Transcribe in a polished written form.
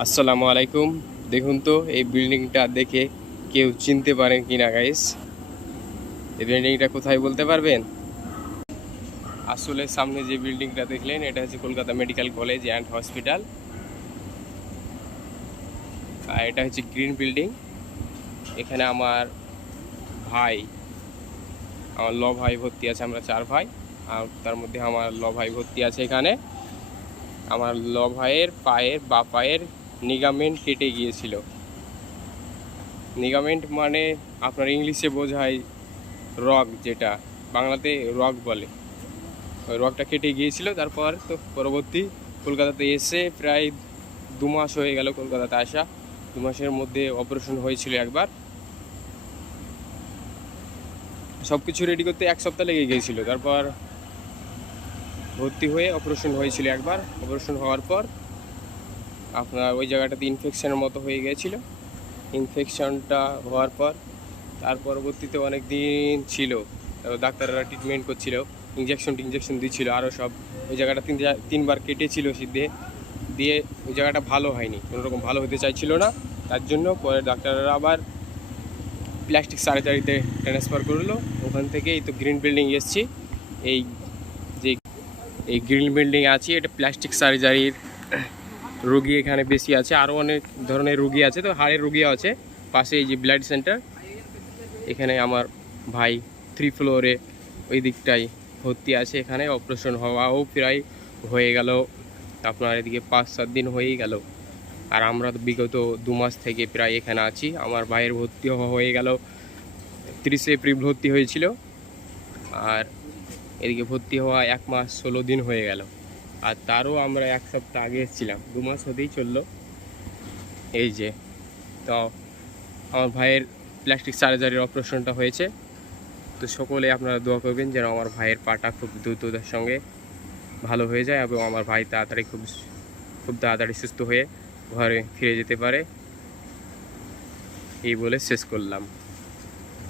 আসসালামু আলাইকুম। দেখুন তো এই বিল্ডিংটা দেখে কেউ চিনতে পারেন কিনা গাইস? এই বিল্ডিংটা কোথায় বলতে পারবেন? আসলে সামনে যে বিল্ডিংটা দেখলেন এটা হচ্ছে Kolkata medical college and hospital. আর এটা হচ্ছে গ্রিন বিল্ডিং। এখানে আমার ভাই, আমার ল ভাই ভর্তি আছে। আমরা 4 ভাই, আর তার মধ্যে আমার ল ভাই ভর্তি আছে এখানে। আমার ল ভাইয়ের পায়ের পায়ের লিগামেন্ট কেটে গিয়েছিল। লিগামেন্ট মানে আপনার ইংলিশে বোঝায় রগ, যেটা বাংলাতে রগ বলে। ওই রগটা কেটে গিয়েছিল। তারপর তো পরবর্তী কলকাতাতে এসে প্রায় 2 মাস হয়ে গেল কলকাতাতে আসা। 2 মাসের মধ্যে অপারেশন হয়েছিল একবার। সব কিছু রেডি করতে 1 সপ্তাহ লেগে গিয়েছিল। তারপর ভর্তি হয়ে অপারেশন হয়েছিল একবার। অপারেশন হওয়ার পর আপনার ওই জায়গাটাতে ইনফেকশনের মতো হয়ে গিয়েছিল। ইনফেকশনটা হওয়ার পর তার পরবর্তীতে অনেক দিন ছিল, ডাক্তাররা ট্রিটমেন্ট করছিল, ইঞ্জেকশন দিচ্ছিল আরও সব। ওই জায়গাটা 3বার কেটেছিল সিদ্ধে দিয়ে। ওই জায়গাটা ভালো হয়নি, কোনোরকম ভালো হতে চাইছিল না। তার জন্য পরে ডাক্তাররা আবার প্লাস্টিক সার্জারিতে ট্রান্সফার করলো। ওখান থেকে এই তো গ্রিন বিল্ডিং এসেছি। এই যে এই গ্রিন বিল্ডিং আছে, এটা প্লাস্টিক সার্জারির রোগী এখানে বেশি আছে। আরও অনেক ধরনের রোগী আছে, তো হাড়ের রোগী আছে। পাশে এই যে ব্লাড সেন্টার, এখানে আমার ভাই 3 ফ্লোরে ওই দিকটাই ভর্তি আছে। এখানে অপারেশন হওয়াও প্রায় হয়ে গেল আপনার এদিকে 5-7 দিন হয়েই গেল। আর আমরা তো বিগত 2 মাস থেকে প্রায় এখানে আছি। আমার ভাইয়ের ভর্তি হয়ে গেল 30 এপ্রিল ভর্তি হয়েছিল। আর এদিকে ভর্তি হওয়া 1 মাস 16 দিন হয়ে গেল। আর তারও আমরা 1 সপ্তাহ আগে এসেছিলাম। 2 মাস হতেই চললো। এই যে তো আমার ভাইয়ের প্লাস্টিক সার্জারির অপারেশনটা হয়েছে। তো সকলে আপনারা দোয়া করবেন যেন আমার ভাইয়ের পাটা খুব দ্রুততার সঙ্গে ভালো হয়ে যায় এবং আমার ভাই তাড়াতাড়ি খুব তাড়াতাড়ি সুস্থ হয়ে ঘরে ফিরে যেতে পারে। এই বলে শেষ করলাম।